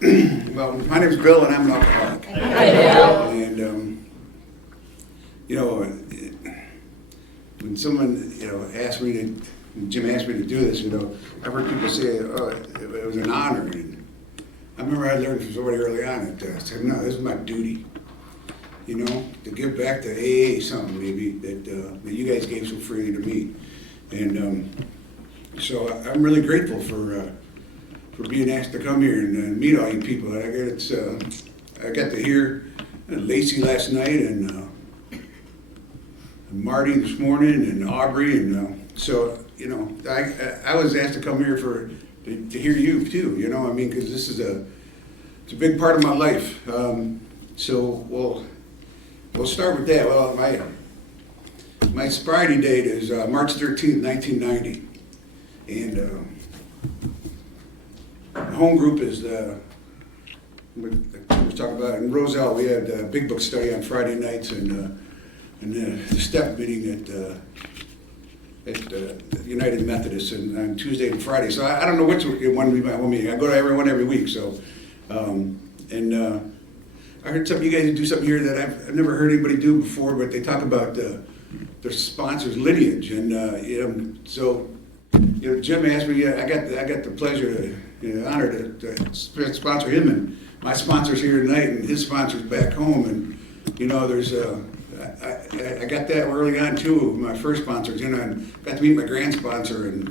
Well, my name's Bill, and I'm an alcoholic. Hi, Bill. And when someone asked me to, Jim asked me to do this, I've heard people say, "Oh, it was an honor." And I remember I learned from somebody early on that I said, "No, this is my duty." To give back to AA something maybe that you guys gave so freely to me, and so I'm really grateful for being asked to come here and meet all you people. I got to hear Lacey last night and Marty this morning and Aubrey, and so I was asked to come here to hear you too. Because this is it's a big part of my life. So we'll start with that. Well, my sobriety date is March 13th, 1990, and the home group is we was talking about in Roselle. We had a big book study on Friday nights and the step meeting at United Methodist on Tuesday and Friday. So I don't know which one we might meeting. I go to everyone every week. So I heard you guys do something here that I've never heard anybody do before, but they talk about their sponsor's lineage, and so Jim asked me. I got the pleasure honor to sponsor him, and my sponsor's here tonight, and his sponsor's back home, and there's I got that early on too. My first sponsors, and got to meet my grand sponsor, and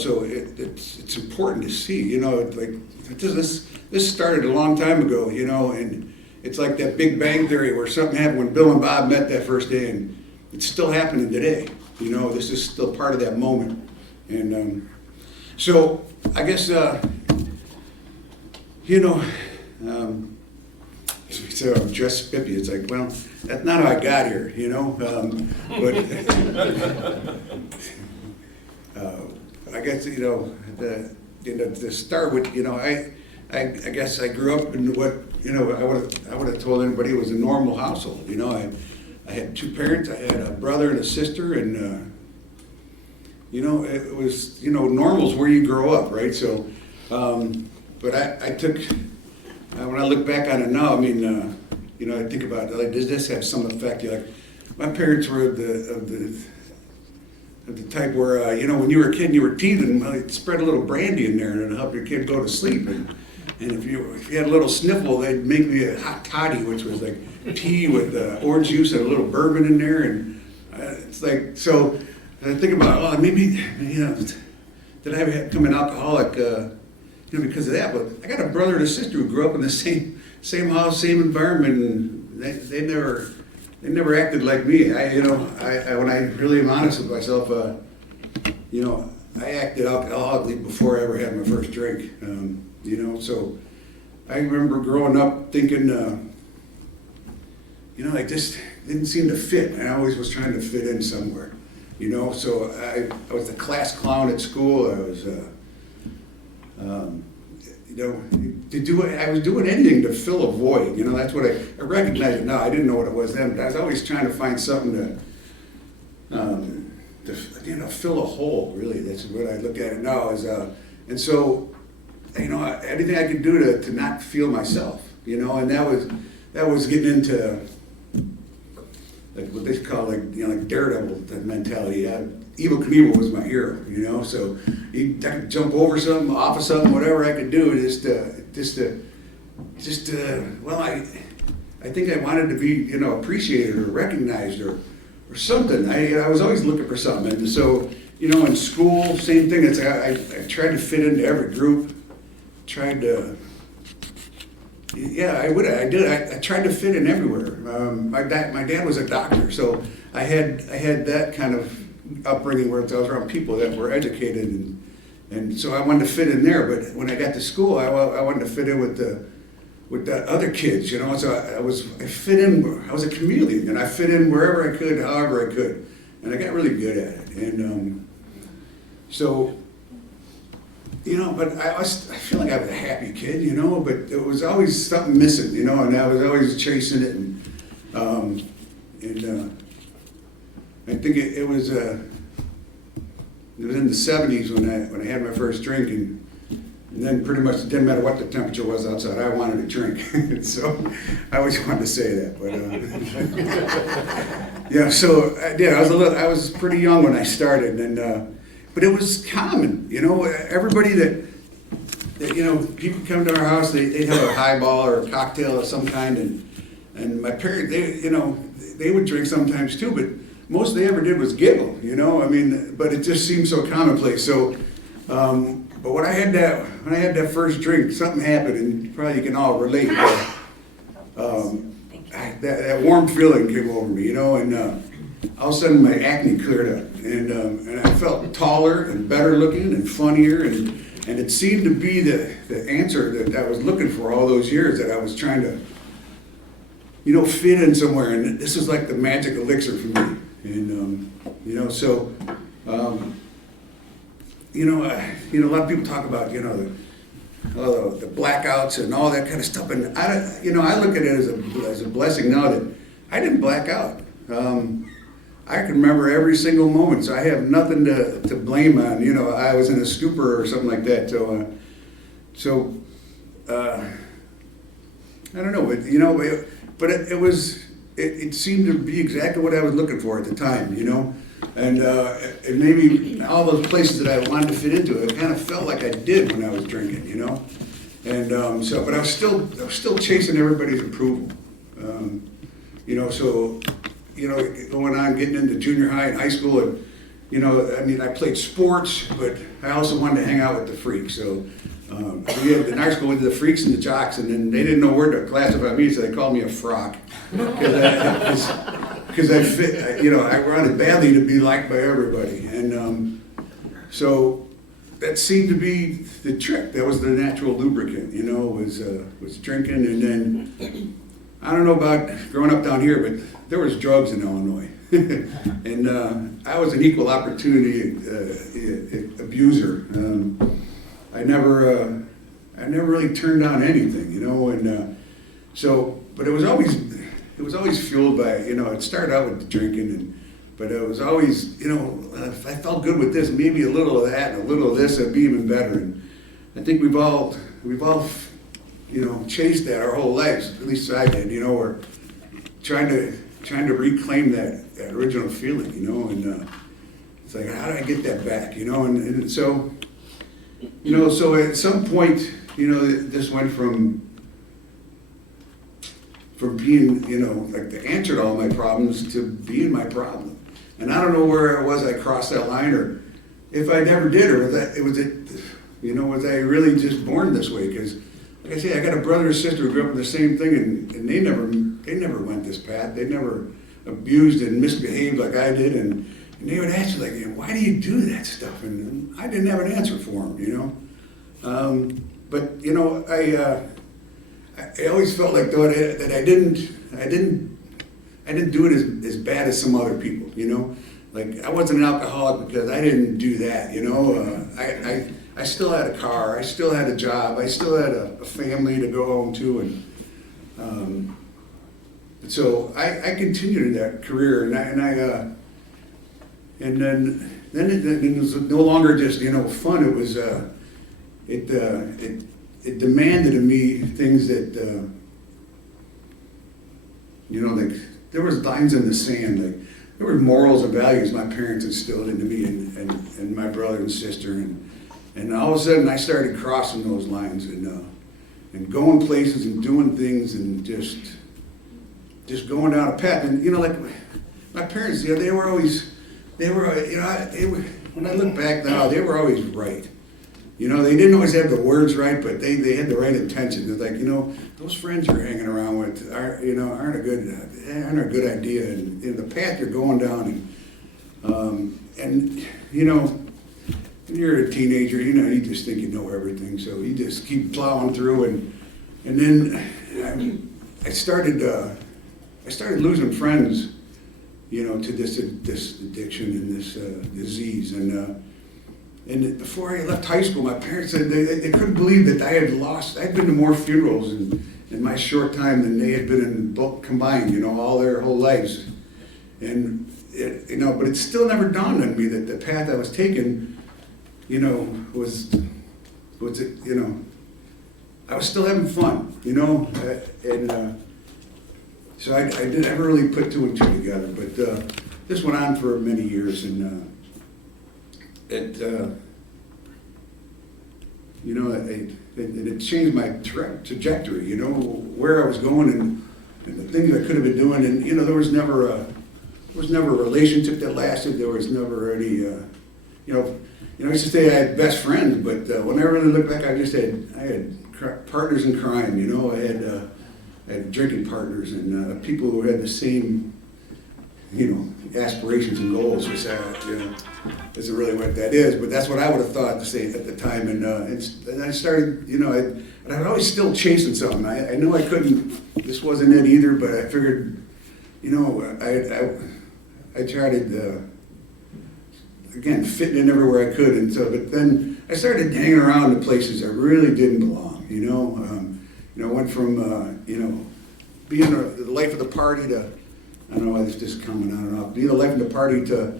so it's important to see, this started a long time ago, and it's like that Big Bang Theory where something happened when Bill and Bob met that first day, and it's still happening today. This is still part of that moment, and so I guess so I'm dressed spiffy. It's like, well, that's not how I got here, but I guess to start with, I guess I grew up in what I would have told anybody it was a normal household. I had two parents. I had a brother and a sister, and it was normal's where you grow up, right? So, but I took when I look back on it now, I think about does this have some effect? My parents were of the type where when you were a kid and you were teething, well, they'd spread a little brandy in there and it'd help your kid go to sleep. And if you had a little sniffle, they'd make me a hot toddy, which was like tea with orange juice and a little bourbon in there. And it's like, so I think about, maybe did I become an alcoholic because of that? But I got a brother and a sister who grew up in the same house, same environment, and they never acted like me. When I really am honest with myself, I acted alcoholically before I ever had my first drink. So I remember growing up thinking, I just didn't seem to fit. I always was trying to fit in somewhere, So I was the class clown at school. I was, I was doing anything to fill a void. That's what I recognize it now. I didn't know what it was then, but I was always trying to find something to fill a hole. Really, that's what I look at it now. And so, anything I could do to not feel myself. And that was getting into like what they call like Daredevil mentality. Evil Knievel was my hero, so I could jump over something, off of something, whatever I could do, well, I think I wanted to be, appreciated or recognized or something. I was always looking for something, and so, in school, same thing. It's I tried to fit into every group, I did. I tried to fit in everywhere. My dad was a doctor, so I had that kind of upbringing where I was around people that were educated, and so I wanted to fit in there. But when I got to school, I wanted to fit in with the other kids, So I fit in. I was a chameleon, and I fit in wherever I could, however I could, and I got really good at it. And so, but I feel like I was a happy kid, But there was always something missing, and I was always chasing it, and I think it was in the 70s when I had my first drink, and And then pretty much it didn't matter what the temperature was outside, I wanted a drink. So I always wanted to say that, but yeah. So I did. I was pretty young when I started, and but it was common, everybody that people come to our house, they'd have a highball or a cocktail of some kind, and my parents, they would drink sometimes too, but most they ever did was giggle, but it just seemed so commonplace. So, but when I had that first drink, something happened, and probably you can all relate. That warm feeling came over me, and all of a sudden my acne cleared up, and I felt taller and better looking and funnier, and it seemed to be the answer that I was looking for all those years that I was trying to, fit in somewhere, and this is like the magic elixir for me, and so. A lot of people talk about, the blackouts and all that kind of stuff, and I look at it as a blessing now that I didn't black out. I can remember every single moment, so I have nothing to blame on. I was in a stupor or something like that. So I don't know, but it seemed to be exactly what I was looking for at the time, And maybe all those places that I wanted to fit into, it kind of felt like I did when I was drinking, And but I was still chasing everybody's approval, going on, getting into junior high and high school, and I played sports, but I also wanted to hang out with the freaks. So we had in our school we did the freaks and the jocks, and then they didn't know where to classify me, so they called me a frock. Because I fit, I wanted badly to be liked by everybody, and so that seemed to be the trick. That was the natural lubricant, was drinking, and then I don't know about growing up down here, but there was drugs in Illinois, and I was an equal opportunity abuser. I never really turned down anything, and but it was always fueled by, it started out with the drinking, but it was always, if I felt good with this, maybe a little of that and a little of this, it'd be even better. And I think we've all, chased that our whole lives, at least I did, or trying to reclaim that original feeling, and it's like, how do I get that back, and so, so at some point, this went from being, like the answer to all my problems to being my problem. And I don't know where it was I crossed that line, or if I never did, or was I really just born this way? Because, like I say, I got a brother and sister who grew up with the same thing, and they never went this path. They never abused and misbehaved like I did, and they would ask you, like, why do you do that stuff? And I didn't have an answer for them, But, I always felt like, though, that I didn't do it as bad as some other people, Like, I wasn't an alcoholic because I didn't do that, I still had a car, I still had a job, I still had a family to go home to, and so I continued in that career, and then it was no longer just fun. It was it demanded of me things that like there was lines in the sand, like there were morals and values my parents instilled into me and my brother and sister, and all of a sudden I started crossing those lines and going places and doing things and just going down a path. And like my parents, they were when I look back now, they were always right. They didn't always have the words right, but they had the right intention. It's like, those friends you're hanging around with aren't a good idea, and the path you're going down, and when you're a teenager, you just think you know everything, so you just keep plowing through, and then I started losing friends, to this addiction and this disease, and before I left high school, my parents said they couldn't believe that I'd been to more funerals in my short time than they had been in both combined, all their whole lives. And, but it still never dawned on me that the path I was taking, was what's it, you know, I was still having fun, you know, and so I never really put two and two together, but this went on for many years, and you know, it changed my trajectory, you know, where I was going and the things I could have been doing, and you know, there was never a relationship that lasted. There was never any, you know, I used to say I had best friends, but when I really look back, I had partners in crime, you know, I had drinking partners and people who had the same, you know, aspirations and goals, which isn't really what that is, but that's what I would have thought to say at the time. And I started, you know, and I was always still chasing something. I knew I couldn't, this wasn't it either, but I figured, you know, I tried to, again, fitting in everywhere I could. And so, but then I started hanging around in places that really didn't belong, you know. You know, went from, you know, being the life of the party to, I don't know why this is just coming on and off, being the life of the party to,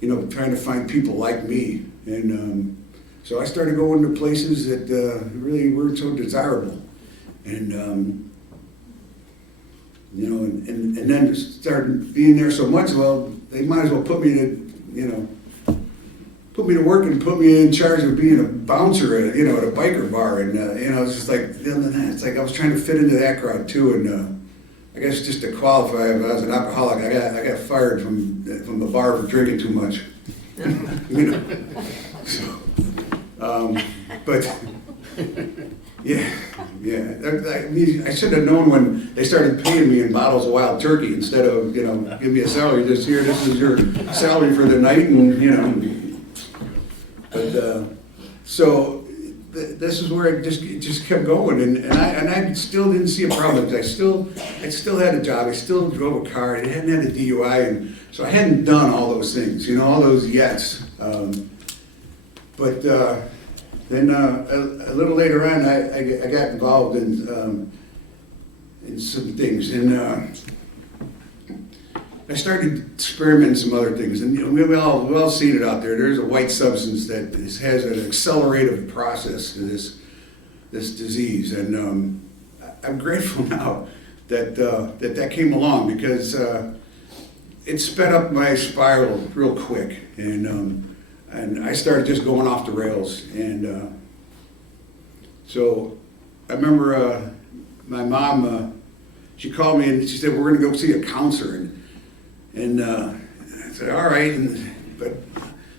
you know, trying to find people like me. And so I started going to places that really weren't so desirable. And, you know, and then started being there so much, well, they might as well put me to, you know, put me to work and put me in charge of being a bouncer at, you know, at a biker bar. And, you know, it's just like, it's like I was trying to fit into that crowd too. And I guess just to qualify, if I was an alcoholic, I got fired from the bar for drinking too much. You know, so, but yeah. I mean, I should have known when they started paying me in bottles of wild turkey instead of, you know, give me a salary. Just here, this is your salary for the night, and you know. But so this is where it just kept going, and I still didn't see a problem. I still had a job. I still drove a car. I hadn't had a DUI, and so I hadn't done all those things, you know, all those yets. But then a little later on, I got involved in some things, and I started experimenting some other things, and you know, we've all seen it out there. There's a white substance that has an accelerative process to this disease, and I'm grateful now that that came along, because it sped up my spiral real quick, and I started just going off the rails. And so I remember my mom, she called me and she said, we're going to go see a counselor. And I said, all right. But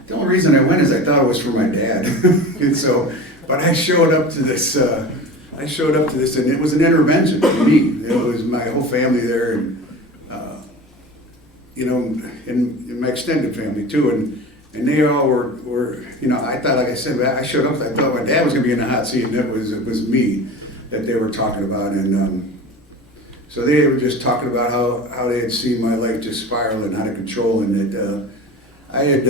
the only reason I went is I thought it was for my dad. And so, but I showed up to this, and it was an intervention for me. You know, it was my whole family there, and you know, and my extended family too. And they all were, you know, I thought, like I said, I showed up, I thought my dad was going to be in the hot seat, and it was me that they were talking about. And so they were just talking about how they had seen my life just spiral and out of control, and that I had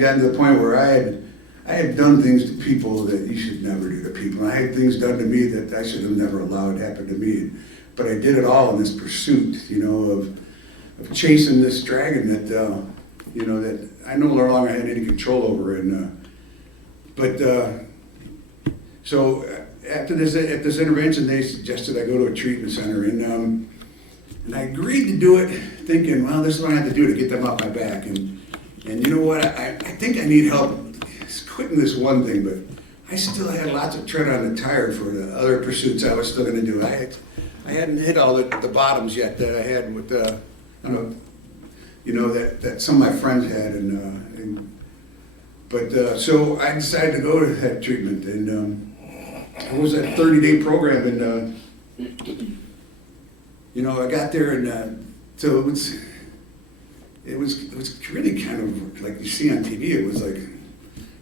gotten to the point where I had done things to people that you should never do to people. And I had things done to me that I should have never allowed happen to me. But I did it all in this pursuit, you know, of chasing this dragon that, you know, that I no longer had any control over. And so after this intervention, they suggested I go to a treatment center, and I agreed to do it, thinking, well, this is what I have to do to get them off my back. And you know what? I think I need help quitting this one thing, but I still had lots of tread on the tire for the other pursuits I was still going to do. I hadn't hit all the bottoms yet that I had with I don't know, you know, that some of my friends had, but so I decided to go to that treatment, and it was a 30-day program, and you know, I got there, and so it was really kind of like you see on TV. It was like,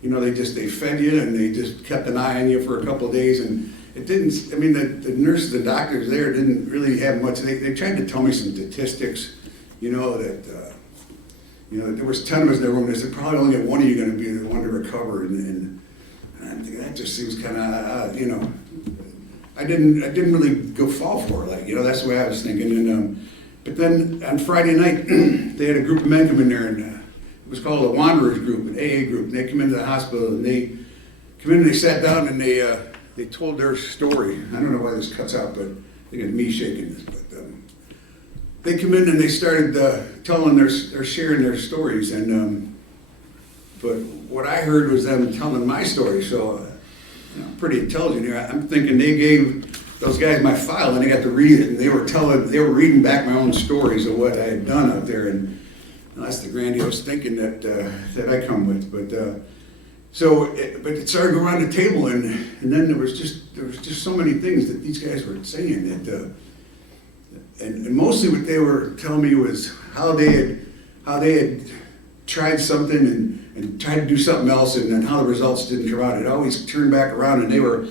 you know, they fed you, and they just kept an eye on you for a couple of days, and it didn't. I mean, the nurses and doctors there didn't really have much. They tried to tell me some statistics. You know, that you know, there was 10 of us in the room. They said probably only one of you going to be the one to recover, and I'm thinking that just seems kind of, you know, I didn't really go fall for it. Like, you know, that's the way I was thinking. And but then on Friday night, they had a group of men come in there, and it was called a Wanderers group, an AA group. And they come into the hospital, and they come in and they sat down and they told their story. I don't know why this cuts out, but I think it's me shaking this. But they come in and they started telling they're sharing their stories. And but what I heard was them telling my story. So I'm pretty intelligent here. I'm thinking they gave those guys my file and they got to read it, and they were reading back my own stories of what I had done out there. And that's the grandiose thinking that I come with. But but it started going around the table, and then there was just so many things that these guys were saying that, and mostly what they were telling me was how they had tried something and tried to do something else, and then how the results didn't come out. It always turned back around, and they were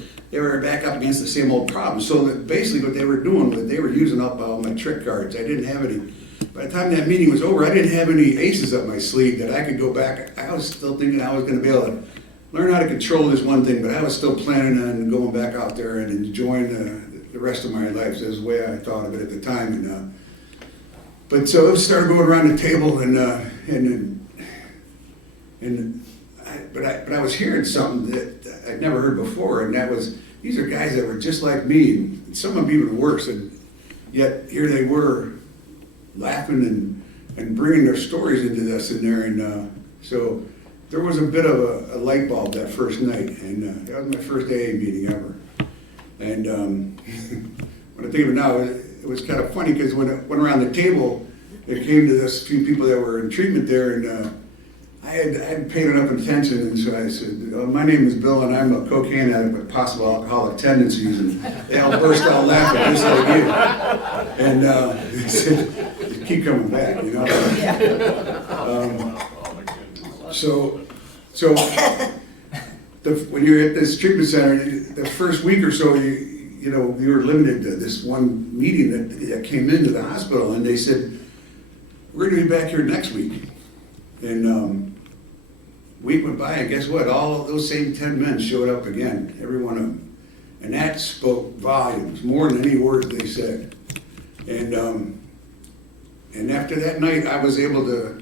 back up against the same old problem. So that basically what they were doing was they were using up all my trick cards. I didn't have any. By the time that meeting was over, I didn't have any aces up my sleeve that I could go back. I was still thinking I was going to be able to learn how to control this one thing, but I was still planning on going back out there and enjoying the rest of my life. That's the way I thought of it at the time. But so it started going around the table, but I was hearing something that I'd never heard before, and that was these are guys that were just like me, and some of them even worse, and yet here they were laughing and bringing their stories into this in there, and so there was a bit of a light bulb that first night, and that was my first AA meeting ever. And when I think of it now, it was kind of funny because when it went around the table, it came to this few people that were in treatment there, and I had paid enough attention, and so I said, "My name is Bill, and I'm a cocaine addict with possible alcoholic tendencies," and they all burst out laughing just like you. And they said, "Keep coming back, you know." So when you're at this treatment center, the first week or so, you were limited to this one meeting that came into the hospital, and they said, "We're going to be back here next week." And week went by, and guess what? All of those same 10 men showed up again, every one of them. And that spoke volumes, more than any words they said. And after that night, I was able to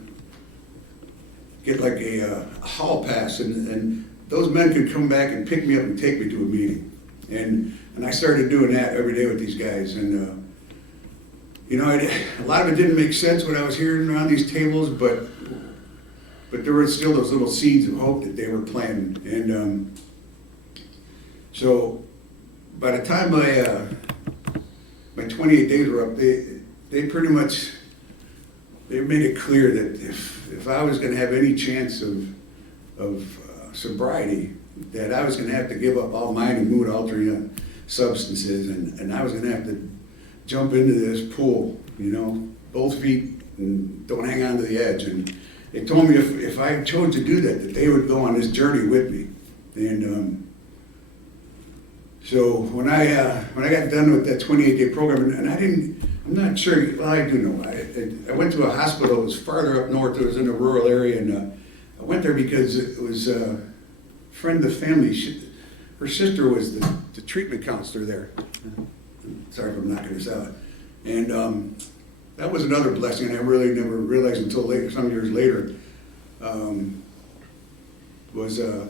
get like a hall pass, and those men could come back and pick me up and take me to a meeting. And I started doing that every day with these guys. And a lot of it didn't make sense what I was hearing around these tables, but there were still those little seeds of hope that they were planting. And so by the time my 28 days were up, they pretty much made it clear that if I was going to have any chance of sobriety, that I was going to have to give up all mind and mood altering substances, and I was going to have to jump into this pool, both feet, and don't hang on to the edge. And they told me if I chose to do that they would go on this journey with me. And so when I got done with that 28-day program, and I'm not sure, well, I do know. I went to a hospital that was farther up north. It was in a rural area, and I went there because it was a friend of the family. Her sister was the treatment counselor there. Sorry if I'm knocking this out. And that was another blessing, and I really never realized until later, some years later.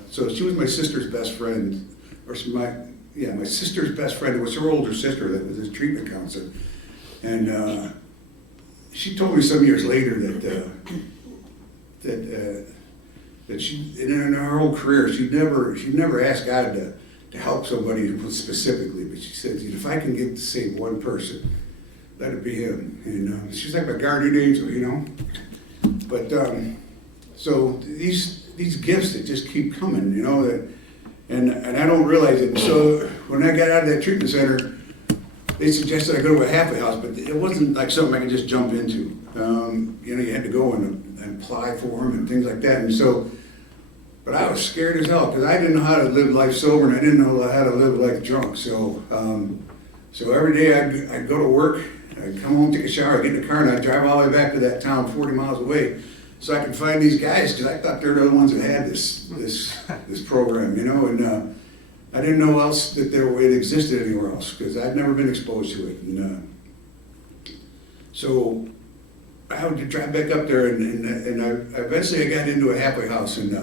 So she was my sister's best friend, my sister's best friend. It was her older sister that was his treatment counselor, and she told me some years later that she, in her whole career, she never asked God to help somebody specifically, but she said, if I can get to save one person, let it be him. And she's like my guardian angel, But so these gifts that just keep coming, and I don't realize it. So when I got out of that treatment center, they suggested I go to a halfway house, but it wasn't like something I could just jump into. You had to go and apply for them and things like that. And so, but I was scared as hell because I didn't know how to live life sober, and I didn't know how to live life drunk. So every day I'd go to work, I'd come home, take a shower, I'd get in the car, and I'd drive all the way back to that town 40 miles away so I could find these guys, because I thought they were the ones that had this program, and I didn't know else that it existed anywhere else, because I'd never been exposed to it. And so I would drive back up there, and I eventually got into a halfway house, and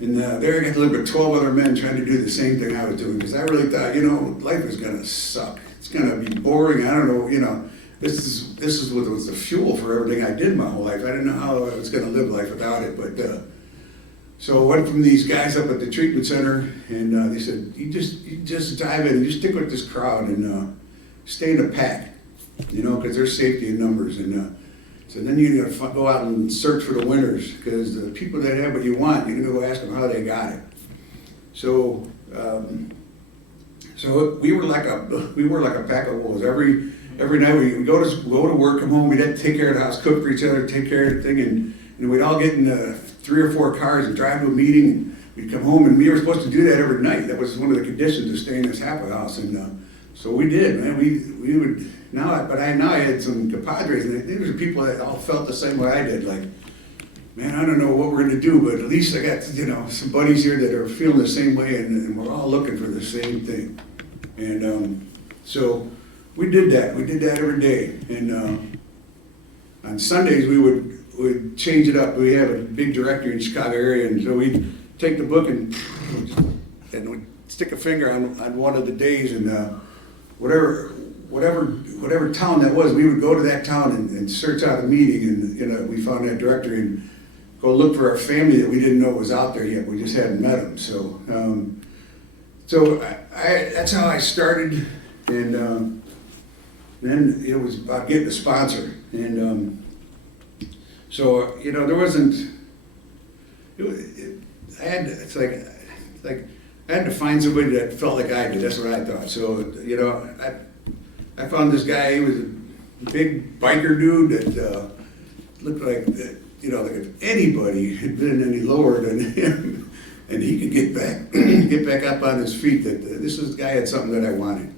And there I got to live with 12 other men trying to do the same thing I was doing, because I really thought, life was gonna suck. It's gonna be boring. I don't know, this is what was the fuel for everything I did my whole life. I didn't know how I was gonna live life without it, but so I went from these guys up at the treatment center, and they said, you just dive in, you stick with this crowd, and stay in a pack, because there's safety in numbers. And so then you're gonna go out and search for the winners, because the people that have what you want, you're gonna go ask them how they got it. So, we were like a pack of wolves. Every night we'd go to work, come home, we'd have to take care of the house, cook for each other, take care of everything, and we'd all get in 3 or 4 cars and drive to a meeting. And we'd come home, and we were supposed to do that every night. That was one of the conditions of staying in this halfway house, and so we did, man. We would now I had some compadres, and there was people that all felt the same way I did. Like, man, I don't know what we're gonna do, but at least I got some buddies here that are feeling the same way, and we're all looking for the same thing. And so we did that. We did that every day. And on Sundays we would change it up. We have a big directory in the Chicago area, and so we'd take the book and we'd stick a finger on one of the days, and whatever town that was, we would go to that town and search out a meeting, and we found that directory and go look for our family that we didn't know was out there yet. We just hadn't met them. So that's how I started, and then it was about getting a sponsor, and so there wasn't. I had to find somebody that felt like I did. That's what I thought. So I found this guy. He was a big biker dude that looked like like if anybody had been any lower than him, and he could get back up on his feet. That this guy had something that I wanted.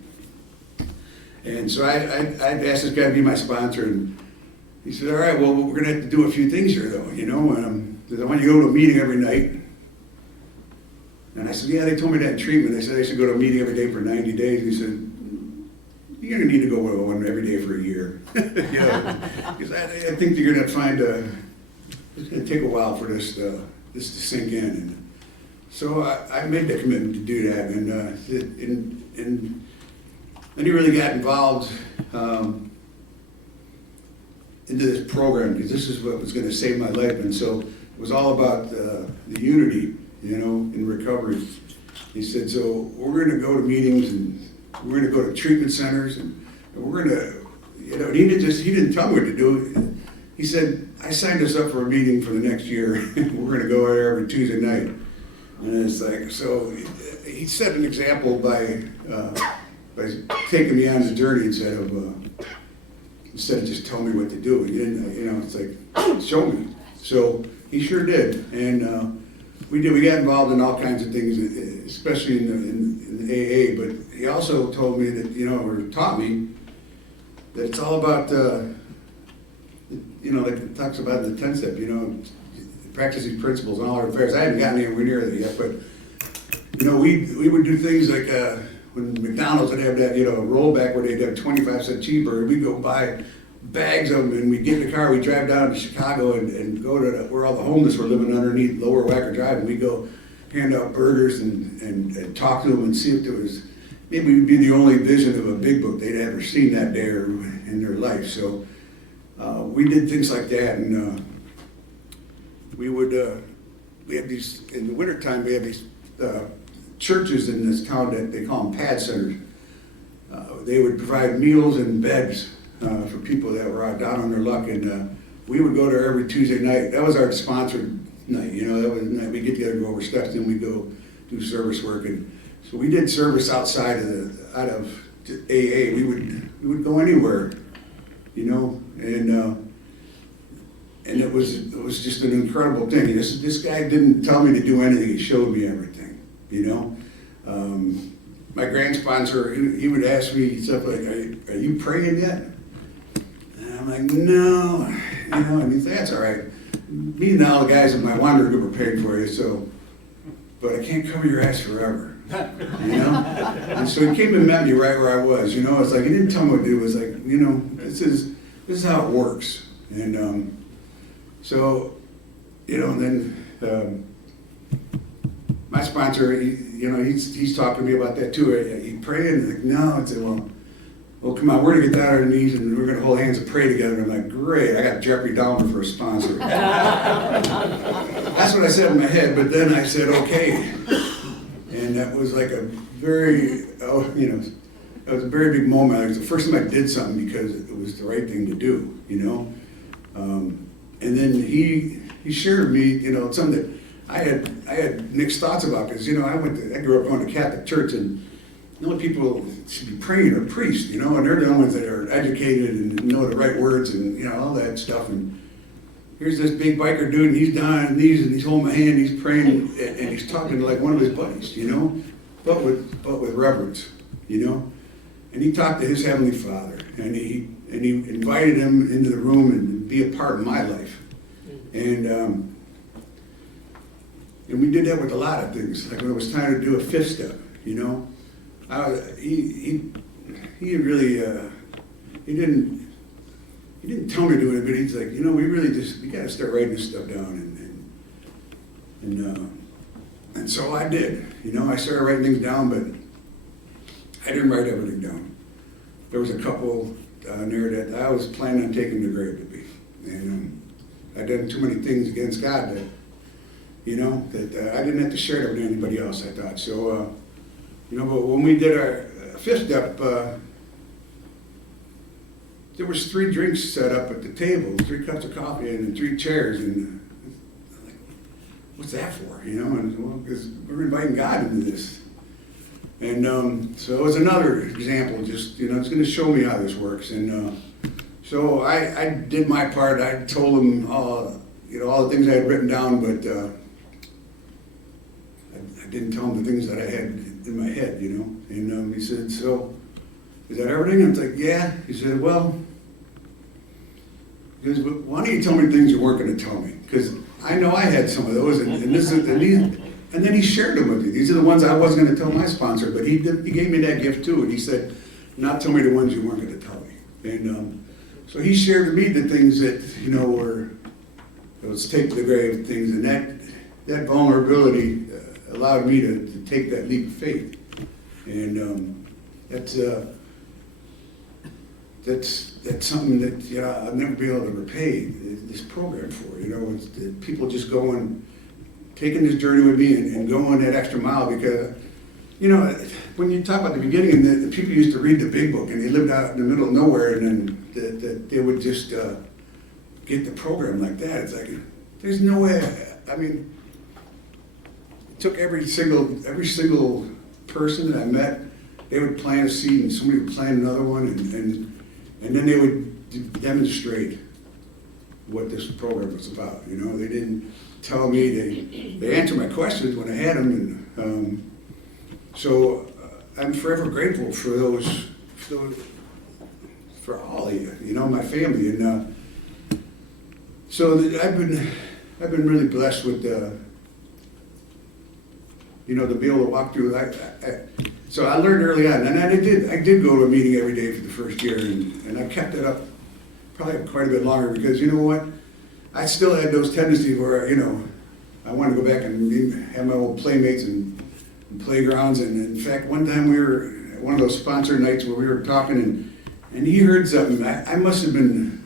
And so I'd asked this guy to be my sponsor, and he said, "All right, well, we're going to have to do a few things here, though. I want you to go to a meeting every night." And I said, "Yeah, they told me that in treatment. They said I should go to a meeting every day for 90 days." And he said, "You're going to need to go to one every day for a year." Because I think you're going to find it's going to take a while for this to sink in. And so I made the commitment to do that, and then he really got involved into this program, because this is what was going to save my life. And so it was all about the unity, in recovery. He said, "So we're going to go to meetings, and we're going to go to treatment centers, and we're going to, and he didn't tell me what to do. He said, I signed us up for a meeting for the next year. We're going to go there every Tuesday night." And it's like, so he set an example by taking me on the journey instead of just telling me what to do. He didn't, it's like, show me. So he sure did. And we got involved in all kinds of things, especially in the AA, but he also told me that, or taught me that it's all about, like it talks about in the 10 step, practicing principles and all our affairs. I haven't gotten anywhere near that yet, but, we would do things like, when McDonald's would have that, rollback where they'd have 25-cent cheeseburger, we'd go buy bags of them, and we'd get in the car, we'd drive down to Chicago and go to where all the homeless were living underneath Lower Wacker Drive, and we'd go hand out burgers and talk to them and see if there was, maybe we'd be the only vision of a big book they'd ever seen that day or in their life. So we did things like that, and we had these, in the wintertime, we had these churches in this town that they call them pad centers. They would provide meals and beds for people that were down on their luck, and we would go there every Tuesday night. That was our sponsored night, that was the night we'd get together, go over stuff, then we'd go do service work. And so we did service outside of AA. We would go anywhere, and it was just an incredible thing. This guy didn't tell me to do anything, he showed me everything. My grand sponsor, he would ask me stuff like, are you praying yet? And I'm like, no, and he'd say, that's all right. Me and all the guys in my wander group are paying for you, but I can't cover your ass forever, And so he came and met me right where I was, It's like, he didn't tell me what to do. It was like, this is how it works. And so, and then my sponsor, he's talking to me about that too. He praying, like, no. I said, well, come on, we're gonna get down on our knees and we're gonna hold hands and pray together. I'm like, great, I got Jeffrey Dahmer for a sponsor. That's what I said in my head, but then I said, okay. And that was like a very, that was a very big moment. It was the first time I did something because it was the right thing to do, And then he shared with me, something that I had mixed thoughts about, because, I grew up going to Catholic church, and the only people that should be praying are priests, and they're the only ones that are educated and know the right words and, all that stuff. And here's this big biker dude, and he's down on his knees, and he's holding my hand, he's praying, and he's talking to like one of his buddies, but with reverence, And he talked to his Heavenly Father, and he invited him into the room and be a part of my life. And we did that with a lot of things. Like when it was time to do a fifth step, he really he didn't tell me to do it, but he's like, we got to start writing this stuff down, and so I did. I started writing things down, but I didn't write everything down. There was a couple there that I was planning on taking to the grave with me, and I'd done too many things against God that I didn't have to share it with anybody else, I thought. So, but when we did our fifth step, there was 3 drinks set up at the table, 3 cups of coffee and 3 chairs, and I'm like, what's that for, And because we're inviting God into this. And so it was another example, just, it's going to show me how this works. And so I did my part. I told him all the things I had written down, but I didn't tell him the things that I had in my head, And he said, so, is that everything? I was like, yeah. He said, well, he goes, why don't you tell me things you weren't going to tell me? Because I know I had some of those, and then he shared them with me. These are the ones I wasn't going to tell my sponsor, but he gave me that gift too, and he said, not tell me the ones you weren't going to tell me. And so he shared with me the things that, were those take to the grave things, and that vulnerability allowed me to take that leap of faith. And that's something that I'll never be able to repay this program for. It's the people just taking this journey with me and going that extra mile, because when you talk about the beginning, the people used to read the big book and they lived out in the middle of nowhere, and then they would just get the program like that. It's like, there's no way. I mean, it took every single person that I met. They would plant a seed and somebody would plant another one, and then they would demonstrate what this program was about. They didn't tell me, they answered my questions when I had them, and so I'm forever grateful for all of you, my family, and so I've been really blessed with to be able to walk through. So I learned early on, and I did go to a meeting every day for the first year, and I kept it up probably quite a bit longer, because you know what? I still had those tendencies where, I wanted to go back and have my old playmates and playgrounds. And in fact, one time we were at one of those sponsor nights where we were talking, and he heard something. I must have been,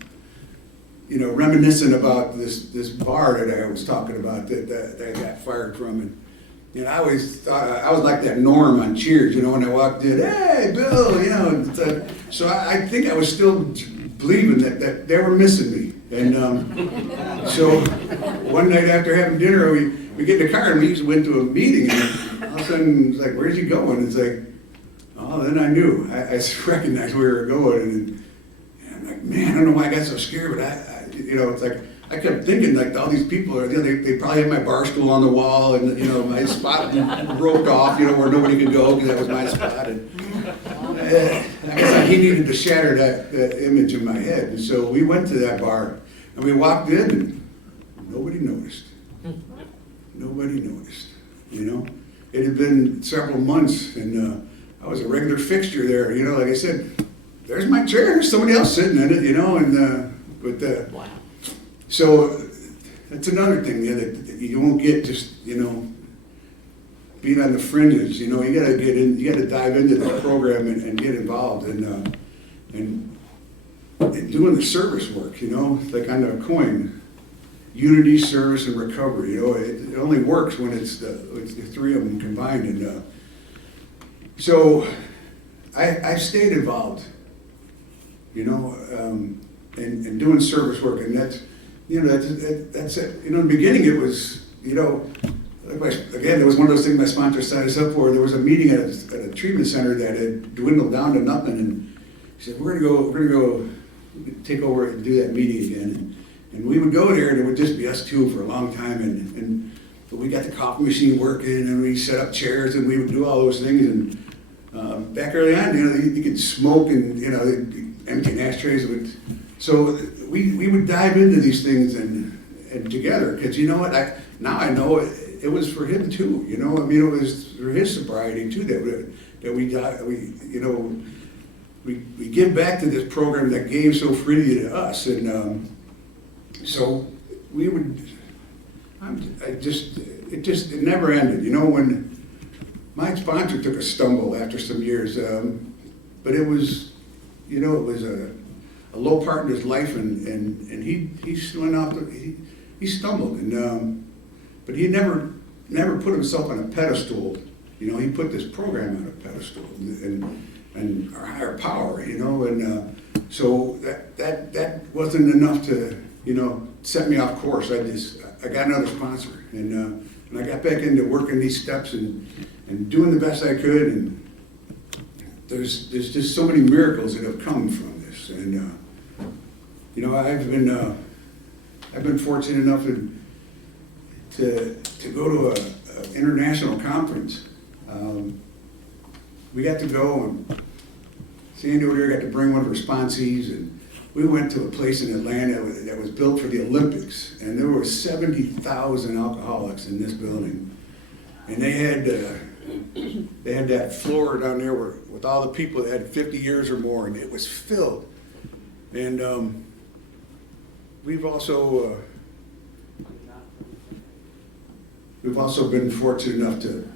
reminiscent about this bar that I was talking about that I got fired from. And I always thought I was like that Norm on Cheers, when I walked in, hey, Bill, so I think I was still believing that they were missing me. And so one night after having dinner, we get in the car and we went to a meeting, and all of a sudden it's like, where's he going? It's like, oh, then I knew. I recognized where we were going, and I'm like, man, I don't know why I got so scared, but it's like, I kept thinking like all these people are, they probably had my bar stool on the wall, and my spot roped off, where nobody could go because that was my spot. And I guess he needed to shatter that image in my head. And so we went to that bar, and we walked in, and nobody noticed. Nobody noticed. It had been several months, and I was a regular fixture there. Like I said, there's my chair. There's somebody else sitting in it. Wow. So that's another thing that you won't get just, being on the fringes, you gotta get in, you gotta dive into that program and get involved and doing the service work, like on the coin, unity, service, and recovery. It only works when it's the three of them combined. And so I stayed involved, and doing service work, and that's it. In the beginning, it was, again, it was one of those things my sponsor signed us up for. There was a meeting at a treatment center that had dwindled down to nothing, and he said, we're gonna go take over and do that meeting again. And we would go there, and it would just be us two for a long time, but we got the coffee machine working, and we set up chairs, and we would do all those things. And back early on, you could smoke, and empty ashtrays. So we would dive into these things and together, because you know what? Now I know it was for him too. It was for his sobriety too that we give back to this program that gave so freely to us, and so we would. It never ended. When my sponsor took a stumble after some years, but it was, it was a low part in his life, and he went off. He stumbled, but he never put himself on a pedestal. He put this program on a pedestal, and our higher power. And so that wasn't enough to set me off course. I got another sponsor, and I got back into working these steps and doing the best I could. And there's just so many miracles that have come from this. And I've been fortunate enough to go to an international conference. We got to go, and Sandy over here got to bring one of her sponsees, and we went to a place in Atlanta that was built for the Olympics, and there were 70,000 alcoholics in this building. And they had that floor down there with all the people that had 50 years or more, and it was filled. And we've also been fortunate enough to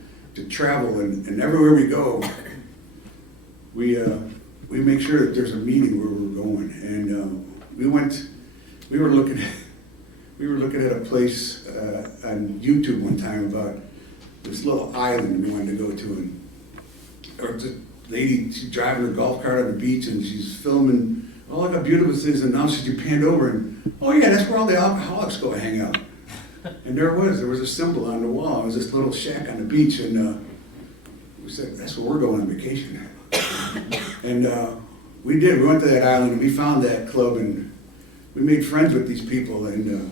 travel, and everywhere we go, we make sure that there's a meeting where we're going. And we were looking at a place on YouTube one time about this little island we wanted to go to, and there was a lady, she's driving her golf cart on the beach, and she's filming, oh, look how beautiful this is, and now she panned over, and oh yeah, that's where all the alcoholics go hang out. And there was a symbol on the wall. It was this little shack on the beach, and we said, that's where we're going on vacation. And we did. We went to that island, and we found that club, and we made friends with these people. And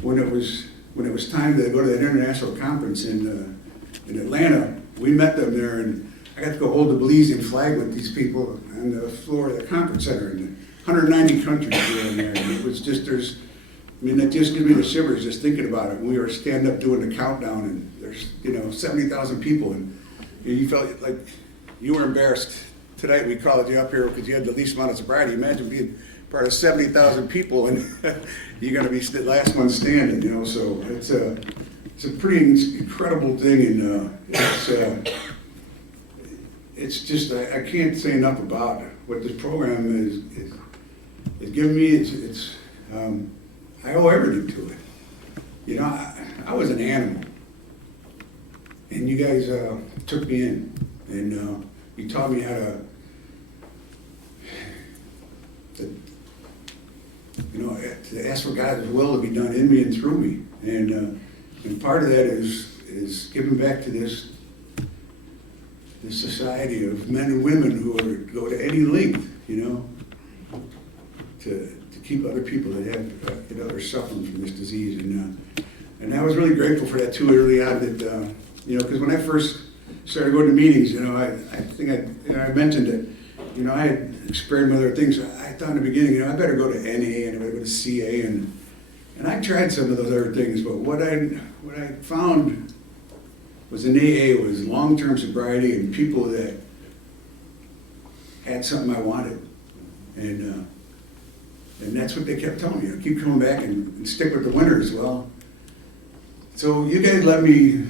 when it was time to go to that international conference in Atlanta, we met them there, and I got to go hold the Belizean flag with these people on the floor of the conference center, and 190 countries were in there. And it was just, that just gives me the shivers just thinking about it. When we were standing up doing the countdown, and there's 70,000 people, and you felt like you were embarrassed. Tonight we called you up here because you had the least amount of sobriety. Imagine being part of 70,000 people, and you're going to be the last one standing. So it's a pretty incredible thing, and it's just I can't say enough about what this program is giving me. I owe everything to it. I was an animal, and you guys took me in, and you taught me how to ask for God's will to be done in me and through me, and part of that is giving back to this society of men and women who go to any length, to keep other people that have are suffering from this disease, and I was really grateful for that too early on. That because when I first started going to meetings, I think I mentioned it. I had experimented with other things. I thought in the beginning, I better go to NA and I better go to CA, and I tried some of those other things. But what I found was in AA was long-term sobriety and people that had something I wanted, and that's what they kept telling me. Keep coming back and stick with the winners. Well, so you guys let me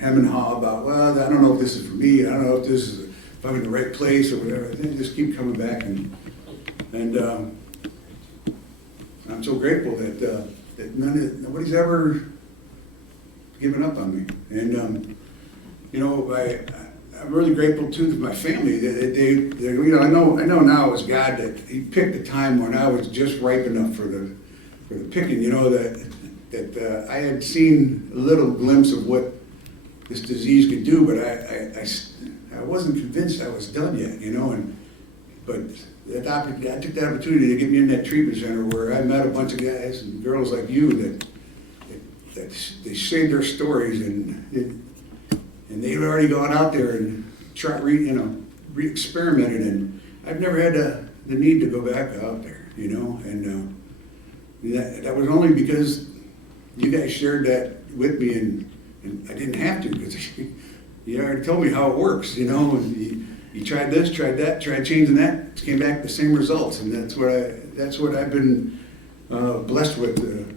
hem and haw about, well, I don't know if this is for me, I don't know if I'm in the right place or whatever. They just keep coming back, and I'm so grateful that nobody's ever given up on me. And I'm really grateful too to my family that they I know now it was God that He picked a time when I was just ripe enough for the picking. That I had seen a little glimpse of what this disease could do, but I wasn't convinced I was done yet. But I took the opportunity to get me in that treatment center where I met a bunch of guys and girls like you that they shared their stories and they've already gone out there and re-experimented, and I've never had the need to go back out there, and that was only because you guys shared that with me, and I didn't have to, because you already told me how it works, and you tried this, tried that, tried changing that, came back the same results, and that's what I've been blessed with, that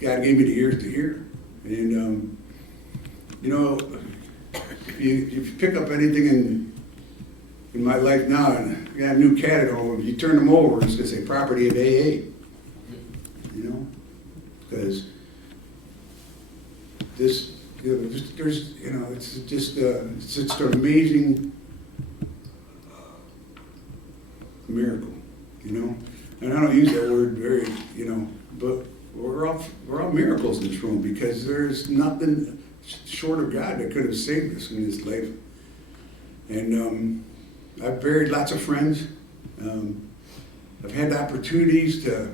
God gave me the ears to hear, and if you pick up anything in my life now, and I got a new cat at home, if you turn them over, it's gonna say property of AA, because this, it's just an amazing miracle, and I don't use that word very, but we're all miracles in this room, because there's nothing short of God that could have saved us in this life. And I've buried lots of friends. I've had the opportunities to,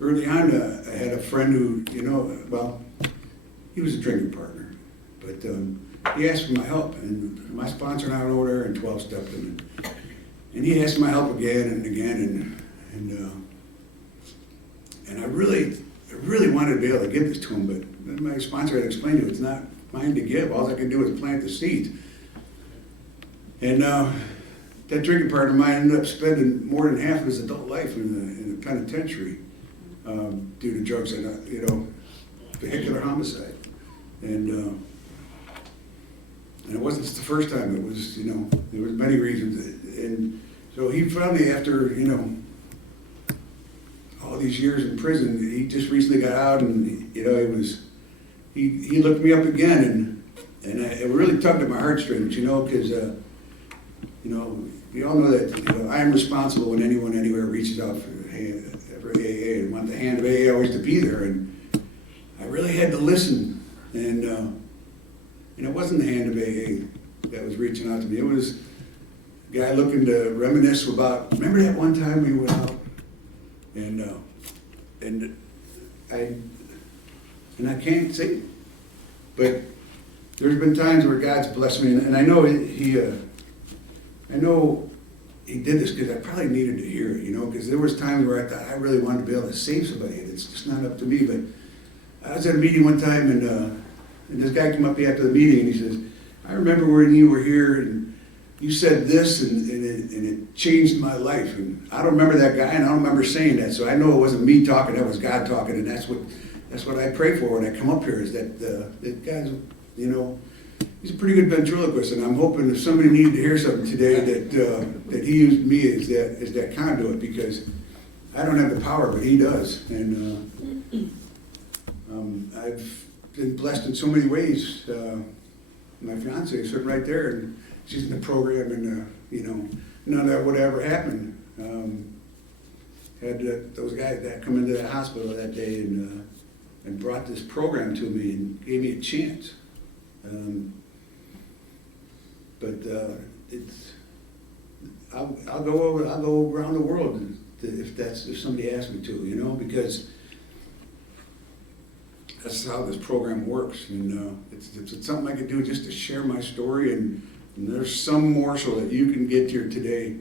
early on, I had a friend who, he was a drinking partner, but he asked for my help, and my sponsor and I went over there and 12-stepped him, and he asked my help again and again, and I really wanted to be able to give this to him, but my sponsor had explained to him, it's not mine to give. All I can do is plant the seeds. And that drinking partner of mine ended up spending more than half of his adult life in the penitentiary due to drugs and vehicular homicide. And it wasn't the first time. It was there was many reasons. And so he finally, after all these years in prison, he just recently got out, and he looked me up again, and it really tugged at my heartstrings, because we all know that I am responsible when anyone anywhere reaches out for AA and want the hand of AA always to be there, and I really had to listen, and it wasn't the hand of AA that was reaching out to me. It was a guy looking to reminisce about, remember that one time we went out, and I can't say, but there's been times where God's blessed me, and I know he did this because I probably needed to hear it, because there was times where I thought I really wanted to be able to save somebody, and it's just not up to me. But I was at a meeting one time, and this guy came up after the meeting, and he says, I remember when you were here, and you said this, and it changed my life. And I don't remember that guy, and I don't remember saying that, so I know it wasn't me talking, that was God talking, and that's what I pray for when I come up here, is that God's, he's a pretty good ventriloquist, and I'm hoping if somebody needed to hear something today, that he used me as that conduit, because I don't have the power, but he does. And I've been blessed in so many ways. My fiance is sitting right there, and she's in the program, and none of that would ever happen. Had those guys that come into the hospital that day and brought this program to me and gave me a chance. I'll go around the world if somebody asks me to, because that's how this program works. And it's something I could do just to share my story, and there's some morsel that you can get here today.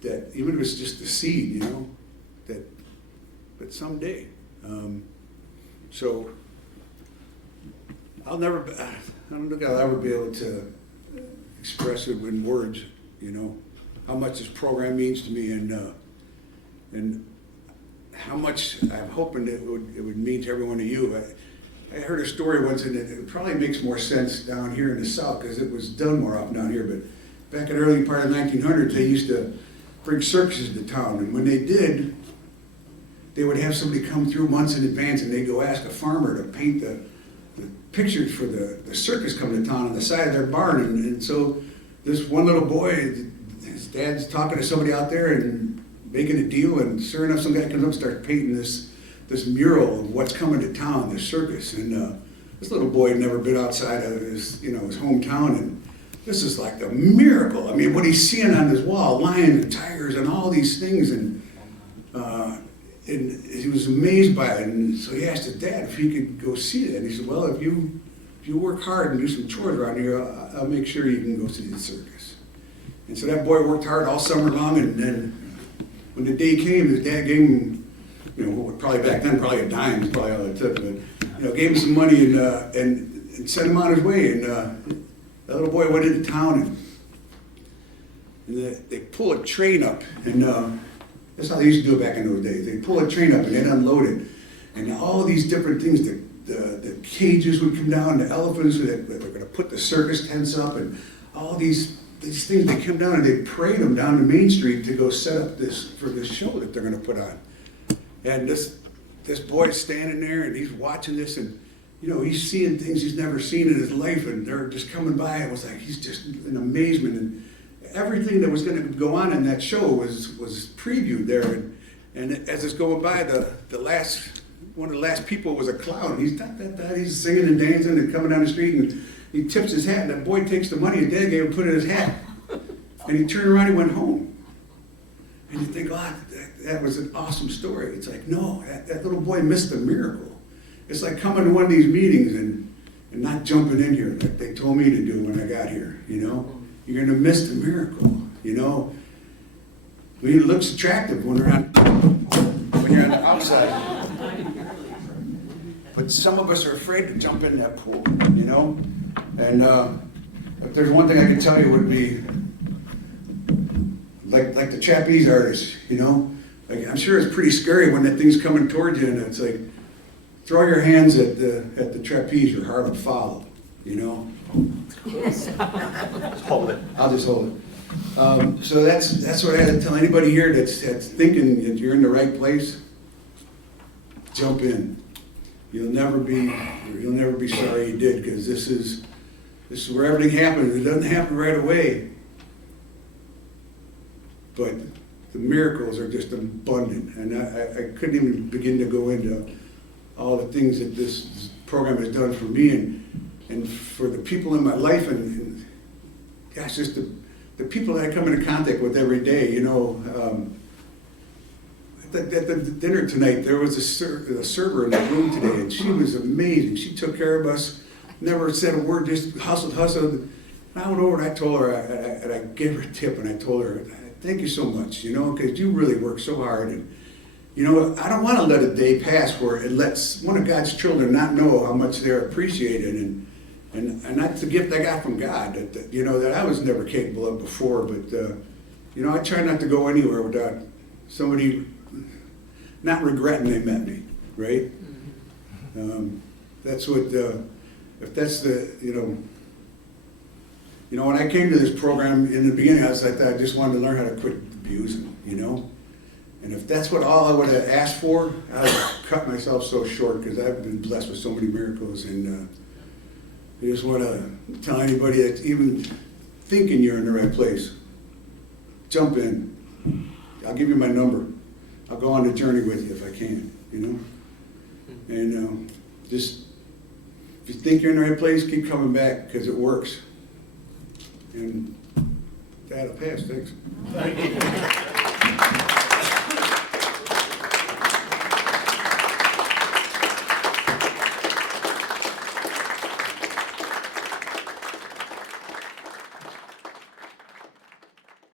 That even if it's just a seed, but someday. So I don't think I'll ever be able to express it in words, how much this program means to me, and how much I'm hoping it would mean to every one of you. I heard a story once, and it probably makes more sense down here in the South because it was done more often down here, but back in the early part of the 1900s, they used to bring circuses to town, and when they did, they would have somebody come through months in advance, and they'd go ask a farmer to paint the pictures for the circus coming to town on the side of their barn, and so this one little boy, his dad's talking to somebody out there and making a deal, and sure enough, some guy comes up and starts painting this mural of what's coming to town, this circus, and this little boy had never been outside of his hometown, and this is like a miracle. I mean, what he's seeing on this wall, lions and tigers and all these things, and he was amazed by it, and so he asked his dad if he could go see that. And he said, well, if you work hard and do some chores around here, I'll make sure you can go see the circus. And so that boy worked hard all summer long, and then when the day came, his dad gave him, probably back then, probably a dime is probably all it took, but gave him some money and sent him on his way. And that little boy went into town, and they pull a train up, and that's how they used to do it back in those days. They pull a train up and they'd unload it, and all these different things, the cages would come down, the elephants that were going to put the circus tents up, and all these things, they come down and they parade them down to Main Street to go set up for this show that they're going to put on. And this boy's standing there and he's watching this, and he's seeing things he's never seen in his life, and they're just coming by. It was like he's just in amazement, and everything that was going to go on in that show was previewed there. And as it's going by, one of the last people was a clown. He's singing and dancing and coming down the street, and he tips his hat, and that boy takes the money his dad gave him, put it in his hat, and he turned around and went home. And you think, that was an awesome story. It's like, no, that little boy missed the miracle. It's like coming to one of these meetings and not jumping in here like they told me to do when I got here, You're going to miss the miracle, I mean, it looks attractive when you're on the outside. But some of us are afraid to jump in that pool, And if there's one thing I can tell you would be, like the trapeze artists, Like, I'm sure it's pretty scary when that thing's coming towards you, and it's like, throw your hands at the trapeze, your heart will follow, Yes. Hold it. I'll just hold it. So that's what I had to tell anybody here that's thinking that you're in the right place. Jump in. You'll never be sorry you did, because this is where everything happens. It doesn't happen right away, but the miracles are just abundant, and I couldn't even begin to go into all the things that this program has done for me and for the people in my life, and gosh, just the people that I come into contact with every day. At the dinner tonight, there was a server in the room today, and she was amazing. She took care of us, never said a word, just hustled. And I went over and I told her, and I gave her a tip, and I told her, thank you so much, because you really work so hard. And, I don't want to let a day pass where it lets one of God's children not know how much they're appreciated. And that's the gift I got from God, that I was never capable of before. But, I try not to go anywhere without somebody not regretting they met me, right? That's what, if that's when I came to this program in the beginning, I just wanted to learn how to quit abusing, And if that's all I would have asked for, I would have cut myself so short, because I've been blessed with so many miracles. And I just want to tell anybody that's even thinking you're in the right place, jump in. I'll give you my number. I'll go on the journey with you if I can, And just, if you think you're in the right place, keep coming back, because it works. And that'll pass. Thanks. Thank you.